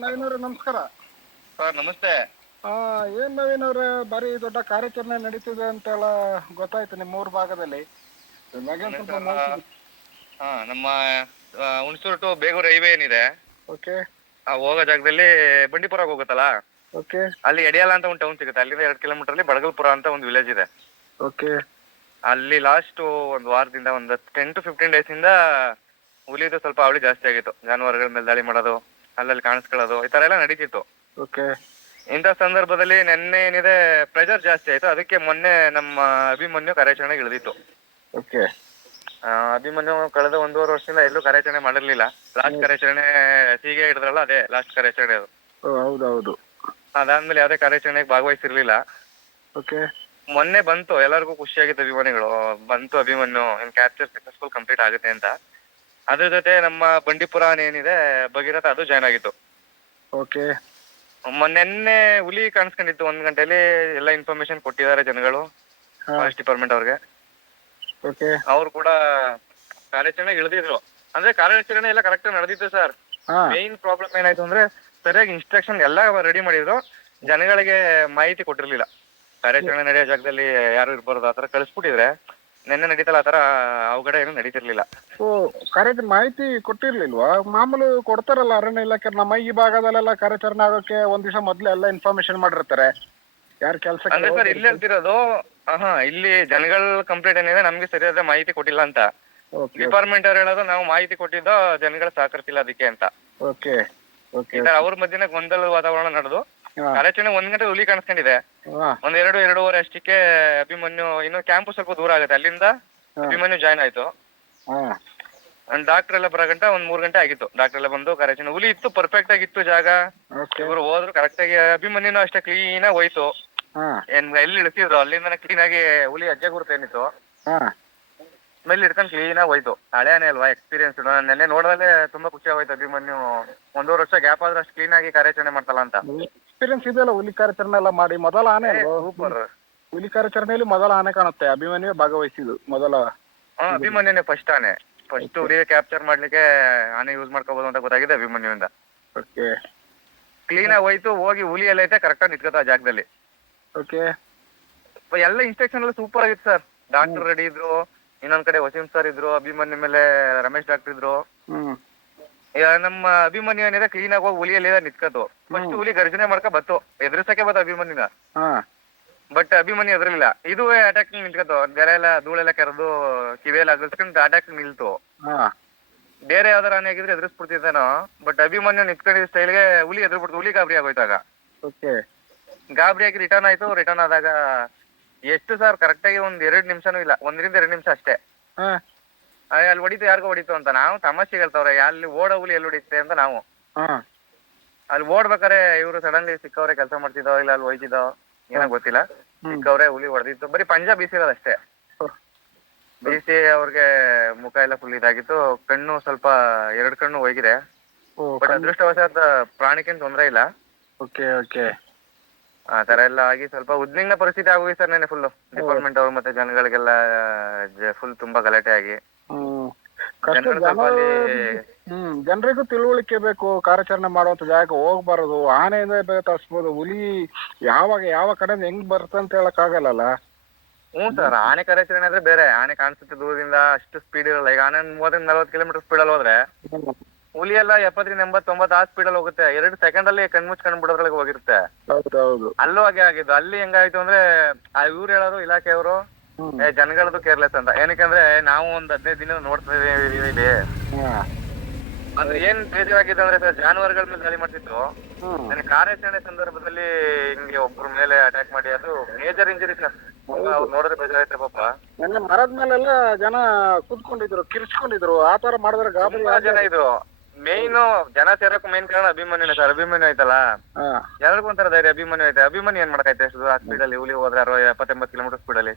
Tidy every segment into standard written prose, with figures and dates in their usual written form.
ನವೀನ್ ಅವ್ರೆ ನಮಸ್ಕಾರ. ಸರ್ ನಮಸ್ತೆ. ಏನ್ ನವೀನ್ ಅವ್ರೆ, ಬಾರಿ ದೊಡ್ಡ ಕಾರ್ಯಾಚರಣೆ ನಡೀತಿದೆ ಅಂತೆಲ್ಲ ಗೊತ್ತಾಯ್ತು ನಿಮ್ಮೂರ್ ಭಾಗದಲ್ಲಿ. ನಮ್ಮ ಹುಣಸೂರು ಟು ಬೇಗೂರು ಹೈವೇ ಏನಿದೆ, ಓಕೆ, ಹೋಗೋ ಜಾಗದಲ್ಲಿ ಬಂಡೀಪುರ ಹೋಗುತ್ತಲ್ಲ, ಓಕೆ, ಅಲ್ಲಿ ಎಡಿಯಾಲ ಅಂತ ಒಂದು ಟೌನ್ ಸಿಗುತ್ತೆ. ಅಲ್ಲಿಂದ 2 ಕಿಲೋಮೀಟರ್ ಅಲ್ಲಿ ಬಡಗಲ್ಪುರ ಅಂತ ಒಂದು ವಿಲೇಜ್ ಇದೆ. ಓಕೆ. ಅಲ್ಲಿ ಲಾಸ್ಟ್ ಒಂದು ವಾರದಿಂದ ಒಂದು 10 to 15 ಡೇಸ್ ಇಂದ ಹುಲಿದು ಸ್ವಲ್ಪ ಅವಳಿ ಜಾಸ್ತಿ ಆಗಿತ್ತು. ಜಾನುವಾರುಗಳ ಮೇಲೆ ದಾಳಿ ಮಾಡೋದು, ಅಲ್ಲಲ್ಲಿ ಕಾಣಿಸ್ಕೊಳ್ಳೋದು, ಈ ತರ ಎಲ್ಲ ನಡೀತಿತ್ತು. ಓಕೆ. ಇಂಥ ಸಂದರ್ಭದಲ್ಲಿ ನೆನ್ನೆ ಏನಿದೆ ಪ್ರೆಷರ್ ಜಾಸ್ತಿ ಆಯ್ತು. ಅದಕ್ಕೆ ಮೊನ್ನೆ ನಮ್ಮ ಅಭಿಮನ್ಯು ಕಾರ್ಯಾಚರಣೆಗೆ ಇಳಿದಿತ್ತು. ಓಕೆ. ಅಭಿಮನ್ಯು ಕಳೆದ 1.5 ವರ್ಷದಿಂದ ಎಲ್ಲೂ ಕಾರ್ಯಾಚರಣೆ ಮಾಡಿರ್ಲಿಲ್ಲ. ಲಾಸ್ಟ್ ಕಾರ್ಯಾಚರಣೆ ಹೀಗೆ ಹಿಡಿದ್ರಲ್ಲ, ಅದೇ ಲಾಸ್ಟ್ ಕಾರ್ಯಾಚರಣೆ ಅದು. ಹೌದೌದು. ಅದಾದ್ಮೇಲೆ ಯಾವ್ದೇ ಕಾರ್ಯಾಚರಣೆಗೆ ಭಾಗವಹಿಸಿರ್ಲಿಲ್ಲ. ಓಕೆ. ಮೊನ್ನೆ ಬಂತು, ಎಲ್ಲರಿಗೂ ಖುಷಿಯಾಗಿತ್ತು. ಅಭಿಮಾನಿಗಳು ಬಂತು, ಅಭಿಮನ್ಯು ಇನ್ ಕ್ಯಾಪ್ಚರ್ ಸಕ್ಸಸ್ಫುಲ್ ಕಂಪ್ಲೀಟ್ ಆಗುತ್ತೆ ಅಂತ. ಅದ್ರ ಜೊತೆ ನಮ್ಮ ಬಂಡೀಪುರ ಏನಿದೆ ಭಗೀರಥ, ಅದು ಜಾಯ್ನ್ ಆಗಿತ್ತು. ಓಕೆ. ಮೊನ್ನೆ ಹುಲಿ ಕಾಣಿಸ್ಕೊಂಡಿತ್ತು 1 ಗಂಟೆಲಿ. ಎಲ್ಲ ಇನ್ಫಾರ್ಮೇಶನ್ ಕೊಟ್ಟಿದ್ದಾರೆ ಜನಗಳು ಫಾರೆಸ್ಟ್ ಡಿಪಾರ್ಟ್ಮೆಂಟ್ ಅವ್ರಿಗೆ. ಓಕೆ. ಅವ್ರು ಕೂಡ ಕಾರ್ಯಾಚರಣೆಗೆ ಇಳಿದಿದ್ರು. ಅಂದ್ರೆ ಕಾರ್ಯಾಚರಣೆ ಎಲ್ಲ ಕರೆಕ್ಟ್ ನಡೆದಿತ್ತು ಸರ್. ಮೇನ್ ಪ್ರಾಬ್ಲಮ್ ಏನಾಯ್ತು ಅಂದ್ರೆ, ಸರಿಯಾಗಿ ಇನ್ಸ್ಟ್ರಕ್ಷನ್ ಎಲ್ಲ ರೆಡಿ ಮಾಡಿದ್ರು, ಜನಗಳಿಗೆ ಮಾಹಿತಿ ಕೊಟ್ಟಿರ್ಲಿಲ್ಲ. ಕಾರ್ಯಾಚರಣೆ ನಡೆಯೋ ಜಾಗದಲ್ಲಿ ಯಾರು ಇರ್ಬಾರ್ದು ಆತರ ಕಳಿಸ್ಬಿಟ್ಟಿದ್ರೆ ನೆನ್ನೆ ನಡೀತಲ್ಲ, ಆತರ ಅವಘಡ ಏನು ನಡೀತಿರ್ಲಿಲ್ಲ. ಕಾರ್ಯಾಚರಣೆ ಮಾಹಿತಿ ಕೊಟ್ಟಿರ್ಲಿಲ್ವಾ? ಮಾಮೂಲು ಕೊಡ್ತಾರಲ್ಲ ಅರಣ್ಯ ಇಲಾಖೆ. ನಮ್ಮ ಈ ಭಾಗದಲ್ಲೆಲ್ಲ ಕಾರ್ಯಾಚರಣೆ ಆಗೋಕೆ ಒಂದ್ ದಿವಸ ಮೊದ್ಲು ಎಲ್ಲ ಇನ್ಫಾರ್ಮೇಶನ್ ಮಾಡಿರ್ತಾರೆ. ಯಾರು ಕೆಲಸ ಅಂದ್ರೆ ಸರ್ ಇಲ್ಲಿ ಹೇಳ್ತಿರೋದು, ಇಲ್ಲಿ ಜನಗಳ ಕಂಪ್ಲೇಂಟ್ ಏನಿದೆ, ನಮ್ಗೆ ಸರಿಯಾದ ಮಾಹಿತಿ ಕೊಟ್ಟಿಲ್ಲ ಅಂತ. ಡಿಪಾರ್ಟ್ಮೆಂಟ್ ಅವ್ರು ಹೇಳೋದು, ನಾವು ಮಾಹಿತಿ ಕೊಟ್ಟಿದ್ದೋ ಜನಗಳು ಸಹಕರಿಸಿಲ್ಲ ಅದಕ್ಕೆ ಅಂತ. ಓಕೆ. ಅವ್ರ ಮಧ್ಯೆ ಗೊಂದಲ ವಾತಾವರಣ ನಡೆದು ಕಾರ್ಯಾಚರಣೆ 1 ಗಂಟೆ ಹುಲಿ ಕಾಣಿಸ್ಕೊಂಡಿದೆ. 1-2:30 ಅಷ್ಟಕ್ಕೆ ಅಭಿಮನ್ಯು, ಇನ್ನು ಕ್ಯಾಂಪು ಸ್ವಲ್ಪ ದೂರ ಆಗುತ್ತೆ ಅಲ್ಲಿಂದ, ಅಭಿಮನ್ಯು ಜಾಯ್ನ್ ಆಯ್ತು. ಡಾಕ್ಟರ್ ಎಲ್ಲ ಬರೋ ಗಂಟ 1-3 ಗಂಟೆ ಆಗಿತ್ತು. ಡಾಕ್ಟರ್ ಎಲ್ಲ ಬಂದು ಕಾರ್ಯಾಚರಣೆ, ಹುಲಿ ಇತ್ತು, ಪರ್ಫೆಕ್ಟ್ ಆಗಿತ್ತು ಜಾಗ. ಇವರು ಹೋದ್ರು ಕರೆಕ್ಟ್ ಆಗಿ. ಅಭಿಮನ್ಯುನು ಅಷ್ಟೇ ಕ್ಲೀನ್ ಆಗಿ ಹೋಯ್ತು. ಎಲ್ಲಿ ಇಳಿಸಿದ್ರು ಅಲ್ಲಿಂದ ಕ್ಲೀನ್ ಆಗಿ ಹುಲಿ ಹೆಜ್ಜೆ ಗುರುತು ಏನಿತ್ತು ಸ್ಮೆಲ್ ಹಿಡ್ಕೊಂಡು ಕ್ಲೀನ್ ಆಗಿ ಹೋಯ್ತು. ಹಳೆನೇ ಅಲ್ವಾ, ಎಕ್ಸ್ಪೀರಿಯನ್ಸ್. ನೆನ್ನೆ ನೋಡೋದೇ ತುಂಬಾ ಖುಷಿ ಆಗೋಯ್ತು. ಅಭಿಮನ್ಯು 1.5 ವರ್ಷ ಗ್ಯಾಪ್ ಆದ್ರೂ ಅಷ್ಟು ಕ್ಲೀನ್ ಆಗಿ ಕಾರ್ಯಾಚರಣೆ ಮಾಡ್ತಲ್ಲ ಅಂತ. ಎಕ್ಸ್ಪೀರಿಯನ್ಸ್ ಇದೆಯಲ್ಲ ಹುಲಿ ಕಾರ್ಯಾಚರಣೆ ಎಲ್ಲ ಮಾಡಿ. ಮೊದಲ ಆನೆ ಸೂಪರ್. ಹುಲಿ ಕಾರ್ಯಾಚರಣೆಯಲ್ಲಿ ಮೊದಲ ಆನೆ ಕಾಣುತ್ತೆ. ಅಭಿಮನ್ಯು ಭಾಗವಹಿಸಿದ್ದು ಮೊದಲ. ಅಭಿಮನ್ಯುನೇ ಫಸ್ಟ್ ಆನೆ. ಫಸ್ಟ್ ಹುಲಿ ಕ್ಯಾಪ್ಚರ್ ಮಾಡ್ಲಿಕ್ಕೆ ಆನೆ ಯೂಸ್ ಮಾಡ್ಕೋಬಹುದು ಅಂತ ಗೊತ್ತಾಗಿದೆ ಅಭಿಮನ್ಯುವಿಂದ. ಓಕೆ. ಕ್ಲೀನ್ ಆಗಿ ಹೋಯ್ತು. ಹೋಗಿ ಹುಲಿ ಎಲ್ಲ ಐತೆ ಕರೆಕ್ಟ್ ಆಗಿ ನಿಂತ್ಕೋತ ಆ ಜಾಗದಲ್ಲಿ. ಓಕೆ. ಎಲ್ಲ ಇನ್ಸ್ಟ್ರಕ್ಷನ್ ಎಲ್ಲ ಸೂಪರ್ ಆಗಿತ್ತು ಸರ್. ಡಾಕ್ಟರ್ ರೆಡಿ ಇದ್ರು, ಇನ್ನೊಂದ್ ಕಡೆ ವಸೀಂ ಸರ್ ಇದ್ರು, ಅಭಿಮನ್ಯು ಮೇಲೆ ರಮೇಶ್ ಡಾಕ್ಟರ್ ಇದ್ರು. ನಮ್ಮ ಅಭಿಮನ್ಯು ಏನಿದೆ ಕ್ಲೀನ್ ಆಗಿ ಹೋಗಿ ಹುಲಿಯಲ್ಲಿ ನಿತ್ಕತು. ಫಸ್ಟ್ ಹುಲಿ ಗರ್ಜನೆ ಮಾಡ್ಕೊ ಬತ್ತು, ಎದುರಿಸಕ್ಕೆ ಬತ್ತು ಅಭಿಮನ್ಯುನ. ಬಟ್ ಅಭಿಮನ್ಯು ಎದುರಿಲ್ಲ. ಇದು ಅಟ್ಯಾಕ್ ನಿಂತ್ಕತು. ಗೆರೆ ಎಲ್ಲ ಧೂಳೆಲ್ಲ ಕೆರೆದು ಕಿವಿಯಲ್ಲಿ ಅಗಲ್ಸ್ಕೊಂಡು ಅಟ್ಯಾಕ್ ನಿಲ್ತು. ಬೇರೆ ಯಾವ್ದಾರ ಆನೆ ಆಗಿದ್ರೆ ಎದುರಿಸ್ಬಿಡ್ತಿದ್ದೇನೋ. ಬಟ್ ಅಭಿಮನ್ಯು ನಿಂತ್ಕೊಂಡಿದ್ದ ಸ್ಟೈಲ್ಗೆ ಹುಲಿ ಎದುರ್ಬಿಡ್ತು. ಹುಲಿ ಗಾಬರಿ ಆಗೋಯ್ತಾಗ. ಗಾಬರಿ ಆಗಿ ರಿಟರ್ನ್ ಆಯ್ತು. ರಿಟರ್ನ್ ಆದಾಗ ಎಷ್ಟು ಸರ್ ಕರೆಕ್ಟ್ ಆಗಿ 1-2 ನಿಮಿಷನೂ ಇಲ್ಲ, 1-2 ನಿಮಿಷ ಅಷ್ಟೇ. ಅಲ್ಲಿ ಹೊಡಿತು, ಯಾರಿಗೋ ಹೊಡಿತು ಅಂತ ನಾವು ತಮಾಷೆ ಹೇಳ್ತವ್ರೆ. ಅಲ್ಲಿ ಓಡೋ ಹುಲಿ ಎಲ್ಲಿ ಹೊಡಿತೆ ಅಂತ ನಾವು. ಅಲ್ಲಿ ಓಡ್ಬೇಕಾರೆ ಇವ್ರು ಸಡನ್ಲಿ ಸಿಕ್ಕವ್ರೆ, ಕೆಲಸ ಮಾಡ್ತಿದ್ದೋ ಇಲ್ಲ ಅಲ್ಲಿ ಹೋಯ್ತಿದ್ದೋ ಏನೋ ಗೊತ್ತಿಲ್ಲ, ಸಿಕ್ಕವ್ರೆ ಹುಲಿ ಹೊಡೆದಿತ್ತು. ಬರೀ ಪಂಜಾ ಬೀಸಿರೋದಷ್ಟೇ. ಬೀಸಿ ಅವ್ರಿಗೆ ಮುಖ ಎಲ್ಲ ಫುಲ್ ಇದಾಗಿತ್ತು. ಕಣ್ಣು ಸ್ವಲ್ಪ 2 ಕಣ್ಣು ಹೋಗಿದೆ. ಬಟ್ ಅದೃಷ್ಟವಶಾತ್ ಪ್ರಾಣಿಕೇನು ತೊಂದರೆ ಇಲ್ಲ. ಆ ತರ ಎಲ್ಲ ಆಗಿ ಸ್ವಲ್ಪ ಉದ್ವಿಗ್ನ ಪರಿಸ್ಥಿತಿ ಆಗೋಗಿ ಸರ್ ನೆನೆ ಫುಲ್. ಡಿಪಾರ್ಟ್ಮೆಂಟ್ ಅವ್ರು ಮತ್ತೆ ಜನಗಳಿಗೆಲ್ಲ ಫುಲ್ ತುಂಬಾ ಗಲಾಟೆ ಆಗಿ. ಜನರಿಗೂ ತಿಳುವಳಿಕೆ ಬೇಕು. ಕಾರ್ಯಾಚರಣೆ ಮಾಡುವಂತ ಜಾಗ ಹೋಗ್ಬಾರದು. ಆನೆಯಿಂದ ತರಿಸ್ಬೋದು. ಹುಲಿ ಯಾವಾಗ ಯಾವ ಕಡೆ ಹೆಂಗ್ ಬರುತ್ತೆ ಅಂತ ಹೇಳಕ್ ಆಗಲ್ಲ. ಸರ್, ಆನೆ ಕಾರ್ಯಾಚರಣೆ ಆದ್ರೆ ಬೇರೆ. ಆನೆ ಕಾಣಿಸುತ್ತೆ ದೂರದಿಂದ, ಅಷ್ಟು ಸ್ಪೀಡ್ ಇರಲ್ಲ. ಈಗ ಆನೆ 30-40 ಕಿಲೋಮೀಟರ್ ಸ್ಪೀಡ್ ಅಲ್ಲಿ ಹೋದ್ರೆ, ಹುಲಿ ಎಲ್ಲ 70-80-90 ಆ ಸ್ಪೀಡ್ ಅಲ್ಲಿ ಹೋಗುತ್ತೆ. 2 ಸೆಕೆಂಡ್ ಅಲ್ಲಿ ಕಣ್ಮುಚ್ಕೊಂಡ್ ಬಿಡೋದ್ರೊಳಗೆ ಹೋಗಿರುತ್ತೆ. ಅಲ್ಲೂ ಹಾಗೆ ಆಗಿದ್ದು. ಅಲ್ಲಿ ಹೆಂಗಾಯ್ತು ಅಂದ್ರೆ, ಇವ್ರು ಹೇಳೋರು ಇಲಾಖೆಯವರು ಜನಗಳದ್ದು ಕೇರ್ಲೆಸ್ ಅಂತ. ಏನಕ್ಕಂದ್ರೆ ನಾವು ಒಂದ್ 15 ದಿನ ನೋಡ್ತಾ ಇದೀವಿ. ಅಂದ್ರೆ ಏನ್ ಬೇಜಾರಾಗಿದೆ ಅಂದ್ರೆ ಸರ್, ಜಾನುವಾರುಗಳ ಮೇಲೆ ದಾಳಿ ಮಾಡ್ತಿತ್ತು. ನನಗೆ ಕಾರ್ಯಾಚರಣೆ ಸಂದರ್ಭದಲ್ಲಿ ಹಿಂಗೆ ಒಬ್ಬರ ಮೇಲೆ ಅಟ್ಯಾಕ್ ಮಾಡಿ ಅದು ಮೇಜರ್ ಇಂಜುರಿ ಸರ್. ಅವ್ರು ನೋಡಿದ್ರೆ ಬೇಜಾರಾಯ್ತು ಪಾಪ. ಮರದ ಮೇಲೆಲ್ಲ ಜನ ಕೂತ್ಕೊಂಡಿದ್ರು, ಕಿರ್ಚ್ಕೊಂಡಿದ್ರು. ಆ ತರ ಮಾಡಿದ್ರೆ ಗಾಬರಿ ಜನ ಇದ್ರು. ಮೇನ್ ಜನ ಸೇರಕ್ ಮೇನ್ ಕಾರಣ ಅಭಿಮನ್ಯುನೇ ಸರ್. ಅಭಿಮನ್ಯು ಆಯ್ತಲ್ಲ, ಎಲ್ಲರಿಗೂ ಒಂಥರ ಧೈರ್ಯ. ಅಭಿಮನ್ಯು ಐತೆ. ಅಭಿಮನ್ಯು ಏನ್ ಮಾಡಕೈತೆ ಆ ಸ್ಪೀಡ್ ಅಲ್ಲಿ? ಹುಲಿ ಹೋದ್ರೆ 70-80 ಕಿಲೋಮೀಟರ್ ಸ್ಪೀಡ್ ಅಲ್ಲಿ.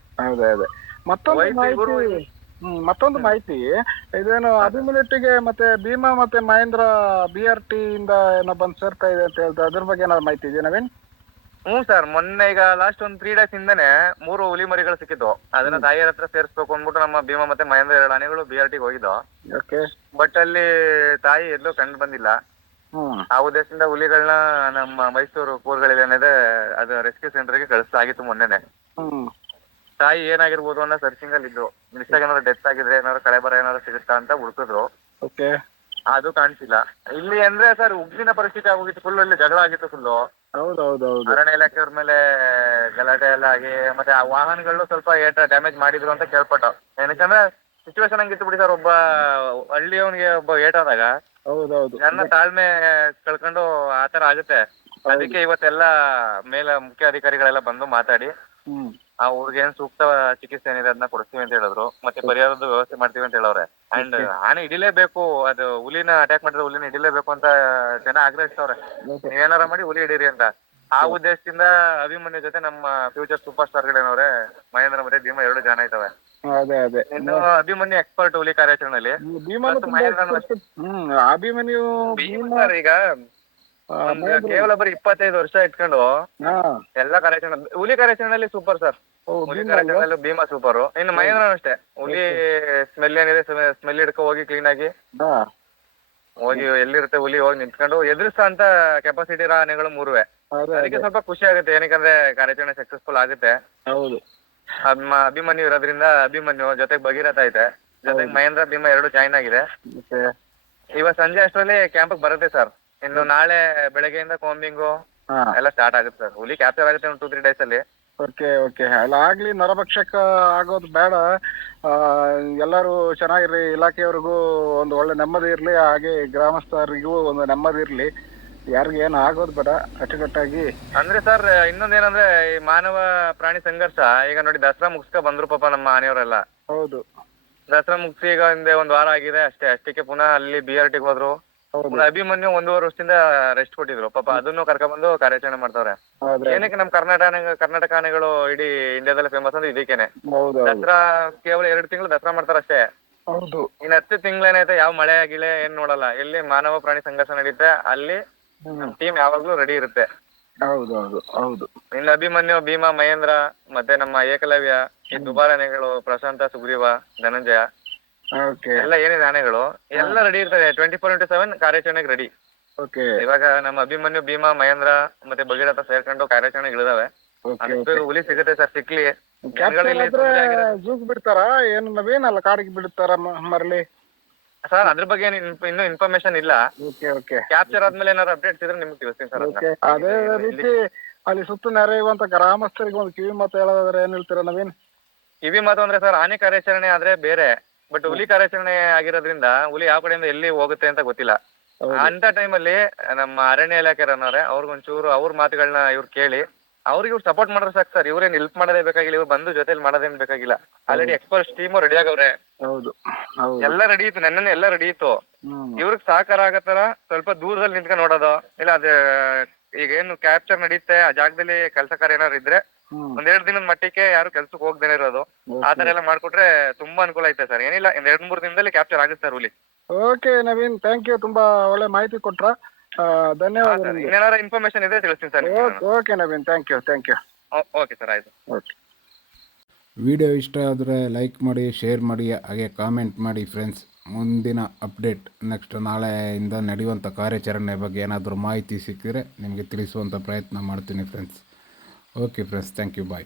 ಮತ್ತೊಂದು ಮಾಹಿತಿ ಇದೇನು, ಅಭಿಮನ್ಯುಟ್ಟಿಗೆ ಮತ್ತೆ ಭೀಮಾ ಮತ್ತೆ ಮಹೇಂದ್ರ BRT ಇಂದ ಏನೋ ಬಂದ್ ಸೇರ್ತಾ ಇದೆ ಅಂತ ಹೇಳ್ತಾರೆ. ಅದ್ರ ಬಗ್ಗೆ ಏನಾದ್ರು ಮಾಹಿತಿ ಇದೆಯಾ ನವೀನ್? ಸರ್, ಮೊನ್ನೆ ಈಗ ಲಾಸ್ಟ್ ಒಂದು 3 ಡೇಸ್ ಹಿಂದೆನೆ 3 ಹುಲಿ ಮರಿಗಳು ಸಿಕ್ಕಿದ್ವು. ಅದನ್ನ ತಾಯಿಯರ ಹತ್ರ ಸೇರಿಸ್ಬೇಕು ಅಂದ್ಬಿಟ್ಟು ನಮ್ಮ ಭೀಮಾ ಮತ್ತೆ ಮಹೇಂದ್ರ 2 ಆನೆಗಳು BRT ಹೋಗಿದ್ದು. ಬಟ್ ಅಲ್ಲಿ ತಾಯಿ ಎಲ್ಲೂ ಕಂಡು ಬಂದಿಲ್ಲ. ಹ್ಮ್ ಆ ಉದ್ದೇಶದಿಂದ ಹುಲಿಗಳನ್ನ ನಮ್ಮ ಮೈಸೂರು ಕೂರ್ಗಳಿಗೇನಿದೆ ಅದು ರೆಸ್ಕ್ಯೂ ಸೆಂಟರ್ಗೆ ಕಳಿಸಲಾಗಿತ್ತು ಮೊನ್ನೆನೆ. ಹ್ಮ್ ತಾಯಿ ಏನಾಗಿರ್ಬೋದು ಅನ್ನೋ ಸರ್ಚಿಂಗ್ ಅಲ್ಲಿ ಇದ್ರು. ಮಿಸ್ಟಾಗಿ ಏನಾದ್ರು ಡೆತ್ ಆಗಿದ್ರೆ ಏನಾದ್ರು ಕಳೆಬರ ಏನಾದ್ರು ಸಿಗುತ್ತಾ ಅಂತ ಹುಡುಕಿದ್ರು. ಓಕೆ. ಅದು ಕಾಣಿಸಿಲ್ಲ. ಇಲ್ಲಿ ಅಂದ್ರೆ ಸರ್ ಉಗ್ಗಿನ ಪರಿಸ್ಥಿತಿ ಆಗೋಗಿತ್ತು, ಫುಲ್ ಅಲ್ಲಿ ಜಗಳ ಆಗಿತ್ತು ಫುಲ್ಲು. ಹೌದೌದೌದು. ಅರಣ್ಯ ಇಲಾಖೆಯವ್ರ ಮೇಲೆ ಗಲಾಟೆ ಎಲ್ಲ ಆಗಿ ಮತ್ತೆ ಆ ವಾಹನಗಳು ಸ್ವಲ್ಪ ಡ್ಯಾಮೇಜ್ ಮಾಡಿದ್ರು ಅಂತ ಕೇಳ್ಪಟ್ಟು. ಏನಕ್ಕಂದ್ರೆ ಸಿಚುವೇಶನ್ ಹಂಗಿತ್ತು ಬಿಡಿ ಸರ್, ಒಬ್ಬ ಹಳ್ಳಿಯವನಿಗೆ ಒಬ್ಬ ಏಟಾದಾಗ ಹೌದೌದು. ನನ್ನ ತಾಳ್ಮೆ ಕಳ್ಕೊಂಡು ಆತರ ಆಗುತ್ತೆ. ಅದಕ್ಕೆ ಇವತ್ತೆಲ್ಲ ಮುಖ್ಯ ಅಧಿಕಾರಿಗಳೆಲ್ಲ ಬಂದು ಮಾತಾಡಿ ಹ್ಮ್ ಆ ಊರಿಗೆ ಏನ್ ಸೂಕ್ತ ಚಿಕಿತ್ಸೆ ಏನಿದೆ ಅದನ್ನ ಕೊಡಿಸ್ತೀವಿ ಅಂತ ಹೇಳಿದ್ರು. ಮತ್ತೆ ಪರಿಹಾರದ ವ್ಯವಸ್ಥೆ ಮಾಡ್ತೀವಿ ಅಂತ ಹೇಳವ್ರೆ. ಅಂಡ್ ಆನೆ ಹಿಡಿಲೇಬೇಕು, ಅದು ಹುಲಿನ ಅಟ್ಯಾಕ್ ಮಾಡಿದ್ರೆ ಹುಲಿನ ಹಿಡಿಲೇಬೇಕು ಅಂತ ಜನ ಆಗ್ರಹಿಸ್ತವ್ರೆ. ನೀವೇನಾರ ಮಾಡಿ ಹುಲಿ ಹಿಡೀರಿ ಅಂತ. ಆ ಉದ್ದೇಶದಿಂದ ಅಭಿಮನ್ಯು ಜೊತೆ ನಮ್ಮ ಫ್ಯೂಚರ್ ಸೂಪರ್ ಸ್ಟಾರ್ ಗಳೇನವ್ರೆ ಮಹೇಂದ್ರ ಮತ್ತೆ ಭೀಮಾ 2 ಜನ ಆಯ್ತವೆ. ಅದೇ ಅದೇ. ಇನ್ನು ಅಭಿಮನ್ಯು ಎಕ್ಸ್ಪರ್ಟ್ ಹುಲಿ ಕಾರ್ಯಾಚರಣೆಯಲ್ಲಿ. ಅಭಿಮನ್ಯು ಸರ್ ಈಗ ಕೇವಲ ಬರೀ 25 ವರ್ಷ ಇಟ್ಕೊಂಡು ಎಲ್ಲಾ ಕಾರ್ಯಾಚರಣೆ ಹುಲಿ ಕಾರ್ಯಾಚರಣೆಯಲ್ಲಿ ಸೂಪರ್ ಸರ್. ಹುಲಿ ಕಾರ್ಯಾಚರಣೆಯಲ್ಲಿ ಭೀಮಾ ಸೂಪರ್. ಇನ್ನು ಮಹೇಂದ್ರನು ಅಷ್ಟೇ. ಹುಲಿ ಸ್ಮೆಲ್ ಏನಿದೆ ಸ್ಮೆಲ್ ಹಿಡ್ಕೊ ಹೋಗಿ ಕ್ಲೀನ್ ಆಗಿ ಹೋಗಿ ಎಲ್ಲಿರುತ್ತೆ ಹುಲಿ ಹೋಗಿ ನಿಂತ್ಕೊಂಡು ಎದುರಿಸೋ ಅಂತ ಕೆಪಾಸಿಟಿ ಇರೋ ಆನೆಗಳು 3. ಅದಕ್ಕೆ ಸ್ವಲ್ಪ ಖುಷಿ ಆಗುತ್ತೆ, ಏನಕ್ಕಂದ್ರೆ ಕಾರ್ಯಾಚರಣೆ ಸಕ್ಸಸ್ಫುಲ್ ಆಗುತ್ತೆ. ಹೌದು. ಅಭಿಮನ್ಯು ಇರೋದ್ರಿಂದ ಅಭಿಮನ್ಯು ಜೊತೆಗೆ ಭಗೀರಥ ಐತೆ, ಜೊತೆಗೆ ಮಹೇಂದ್ರ ಭೀಮಾ 2 ಜಾಯಿನ್ ಆಗಿದೆ. ಇವತ್ ಸಂಜೆ ಅಷ್ಟರಲ್ಲಿ ಕ್ಯಾಂಪ್ ಬರುತ್ತೆ ಸರ್. ಇನ್ನು ನಾಳೆ ಬೆಳಗ್ಗೆಯಿಂದ ಕೋಂಬಿಂಗು ಎಲ್ಲ ಸ್ಟಾರ್ಟ್ ಆಗುತ್ತೆ ಸರ್. ಹುಲಿ ಕ್ಯಾಪ್ಚರ್ ಆಗುತ್ತೆ 2-3 ಡೇಸ್ ಅಲ್ಲಿ. Okay okay. ಅಲ್ಲ ಆಗ್ಲಿ, ನರಭಕ್ಷಕ ಆಗೋದು ಬೇಡ. ಎಲ್ಲರೂ ಚೆನ್ನಾಗಿರ್ಲಿ, ಇಲಾಖೆಯವ್ರಿಗೂ ಒಂದು ಒಳ್ಳೆ ನೆಮ್ಮದಿ ಇರ್ಲಿ, ಹಾಗೆ ಗ್ರಾಮಸ್ಥರಿಗೂ ಒಂದು ನೆಮ್ಮದಿ ಇರ್ಲಿ. ಯಾರಿಗೂ ಏನು ಆಗೋದು ಬೇಡ ಅಚ್ಚುಕಟ್ಟಾಗಿ. ಅಂದ್ರೆ ಸರ್ ಇನ್ನೊಂದೇನಂದ್ರೆ ಈ ಮಾನವ ಪ್ರಾಣಿ ಸಂಘರ್ಷ ಈಗ ನೋಡಿ ದಸರಾ ಮುಗಿಸ್ಕೊ ಬಂದ್ರು ಪಾಪ ನಮ್ಮ ಆನೆಯವರೆಲ್ಲ. ಹೌದು. ದಸರಾ ಮುಗಿಸಿ ಈಗ ಹಿಂದೆ 1 ವಾರ ಆಗಿದೆ ಅಷ್ಟಕ್ಕೆ ಪುನಃ ಅಲ್ಲಿ BRT ಹೋದ್ರು. ಅಭಿಮನ್ಯು 1.5 ವರ್ಷದಿಂದ ರೆಸ್ಟ್ ಕೊಟ್ಟಿದ್ರು ಪಾಪ. ಅದನ್ನು ಕರ್ಕೊಂಡ್ಬಂದು ಕಾರ್ಯಾಚರಣೆ ಮಾಡ್ತಾವ್ರೆ. ಏನಕ್ಕೆ ನಮ್ ಕರ್ನಾಟಕ ಆನೆಗಳು ಇಡೀ ಇಂಡಿಯಾದಲ್ಲಿ ಫೇಮಸ್ ಅಂದ್ರೆ ಇದಕ್ಕೇನೆ. ದಸರಾ ಕೇವಲ 2 ತಿಂಗಳು ದಸರಾ ಮಾಡ್ತಾರ ಅಷ್ಟೇ. ಇನ್ 10 ತಿಂಗಳೇನೈತೆ ಯಾವ ಮಳೆ ಗಿಳೆ ಏನ್ ನೋಡಲ್ಲ. ಎಲ್ಲಿ ಮಾನವ ಪ್ರಾಣಿ ಸಂಘರ್ಷ ನಡೀತೆ ಅಲ್ಲಿ ಟೀಮ್ ಯಾವಾಗ್ಲೂ ರೆಡಿ ಇರುತ್ತೆ. ಹೌದು. ಇನ್ನು ಅಭಿಮನ್ಯು, ಭೀಮಾ, ಮಹೇಂದ್ರ ಮತ್ತೆ ನಮ್ಮ ಏಕಲವ್ಯ, ಈ ದುಬಾರಿ ಆನೆಗಳು ಪ್ರಶಾಂತ, ಸುಗ್ರೀವ, ಧನಂಜಯ ಎಲ್ಲ ಏನಿದೆ ಆನೆಗಳು ಎಲ್ಲ ರೆಡಿ ಇರ್ತದೆ. 24x7 ಕಾರ್ಯಾಚರಣೆಗೆ ರೆಡಿ. ಇವಾಗ ನಮ್ಮ ಅಭಿಮನ್ಯು, ಭೀಮಾ, ಮಹೇಂದ್ರ ಮತ್ತೆ ಭಗೀರಥ ಸೇರ್ಕೊಂಡು ಕಾರ್ಯಾಚರಣೆಗೆ ಇಳಿದಾವೆ. ಹುಲಿ ಸಿಗುತ್ತೆ ಸರ್. ಸಿಕ್ಲಿ ಬಿಡ್ತಾರ ಏನು ನವೀನ್? ಅಲ್ಲ ಕಾಡಿಗೆ ಬಿಡ್ತಾರ ಮರಳಿ ಸರ್? ಅದ್ರ ಬಗ್ಗೆ ಇನ್ನೂ ಇನ್ಫಾರ್ಮೇಶನ್ ಇಲ್ಲ. ಕ್ಯಾಪ್ಚರ್ ಆದ್ಮೇಲೆ ಏನಾದ್ರು ಅಪ್ಡೇಟ್ಸ್ ಇದ್ರೆ ನಿಮ್ಗೆ ತಿಳಿಸ್ತೀನಿ ಸರ್. ಅದೇ ರೀತಿ ಅಲ್ಲಿ ಸುತ್ತ ನೆರೆಯುವಂತ ಗ್ರಾಮಸ್ಥರಿಗೆ ಒಂದು ಕಿವಿ ಮಾತು ಹೇಳೋದಾದ್ರೆ ಏನ್ ಹೇಳ್ತೀರಾ ನವೀನ್? ಕಿವಿ ಮಾತು ಅಂದ್ರೆ ಸರ್, ಆನೆ ಕಾರ್ಯಾಚರಣೆ ಆದ್ರೆ ಬೇರೆ, ಬಟ್ ಹುಲಿ ಕಾರ್ಯಾಚರಣೆ ಆಗಿರೋದ್ರಿಂದ ಹುಲಿ ಯಾವ ಕಡೆಯಿಂದ ಎಲ್ಲಿ ಹೋಗುತ್ತೆ ಅಂತ ಗೊತ್ತಿಲ್ಲ. ಅಂತ ಟೈಮಲ್ಲಿ ನಮ್ಮ ಅರಣ್ಯ ಇಲಾಖೆ ಅನ್ನೋರೆ ಅವ್ರಿಗೊಂಚೂರು ಅವ್ರ ಮಾತುಗಳನ್ನ ಇವ್ರು ಕೇಳಿ ಅವ್ರಿಗೆ ಇವ್ರು ಸಪೋರ್ಟ್ ಮಾಡಿದ್ರೆ ಸಾಕು ಸರ್. ಇವ್ರೇನ್ ಹೆಲ್ಪ್ ಮಾಡೋದೇ ಬೇಕಾಗಿಲ್ಲ, ಇವ್ರು ಬಂದು ಜೊತೆಲಿ ಮಾಡೋದೇನ್ ಬೇಕಾಗಿಲ್ಲ. ಆಲ್ರೆಡಿ ಎಕ್ಸ್ಪರ್ಟ್ಸ್ ಟೀಮು ರೆಡಿ ಆಗವ್ರೆ. ಎಲ್ಲ ರೆಡಿ ಇತ್ತು, ನೆನ್ನೆ ಎಲ್ಲ ರೆಡಿ ಇತ್ತು. ಇವ್ರಿಗೆ ಸಹಕಾರ ಆಗತ್ತಾರ ಸ್ವಲ್ಪ ದೂರದಲ್ಲಿ ನಿಂತ್ಕೊಂಡು ನೋಡೋದು, ಇಲ್ಲ ಅದೇ ಈಗ ಏನು ಕ್ಯಾಪ್ಚರ್ ನಡೀತೆ ಆ ಜಾಗದಲ್ಲಿ ಕೆಲಸ ಕಾರ್ಯ ಏನಾರು ಇದ್ರೆ 1-2 ದಿನದ ಮಟ್ಟಿಗೆ ಯಾರು ಕೆಲ್ಸಕ್ಕೆ ಹೋಗ್ದೇನೆ ಇರೋದು, ಆತರ ಎಲ್ಲ ಮಾಡ್ಕೊಟ್ರೆ ತುಂಬಾ ಅನುಕೂಲ ಐತೆ ಸರ್. ಏನಿಲ್ಲ 2-3 ದಿನದಲ್ಲಿ ಕ್ಯಾಪ್ಚರ್ ಆಗುತ್ತೆ ಸರ್ ಹುಲಿ. Okay Naveen, thank you. ತುಂಬಾ ಒಳ್ಳೆ ಮಾಹಿತಿ ಕೊಟ್ರ, ಧನ್ಯವಾದ. ಇನ್ನೇನಾರ ಇನ್ಫಾರ್ಮೇಶನ್ ಇದೆ ತಿಳಿಸ್ತೀನಿ ಸರ್. Okay Naveen, thank you. Okay sir, ಆಯ್ತು. ವಿಡಿಯೋ ಇಷ್ಟ ಆದರೆ ಲೈಕ್ ಮಾಡಿ, ಶೇರ್ ಮಾಡಿ, ಹಾಗೆ ಕಾಮೆಂಟ್ ಮಾಡಿ ಫ್ರೆಂಡ್ಸ್. ಮುಂದಿನ ಅಪ್ಡೇಟ್ ನೆಕ್ಸ್ಟ್ ನಾಳೆಯಿಂದ ನಡೆಯುವಂಥ ಕಾರ್ಯಾಚರಣೆ ಬಗ್ಗೆ ಏನಾದರೂ ಮಾಹಿತಿ ಸಿಕ್ಕಿದರೆ ನಿಮಗೆ ತಿಳಿಸುವಂಥ ಪ್ರಯತ್ನ ಮಾಡ್ತೀನಿ friends. Okay friends, thank you, bye.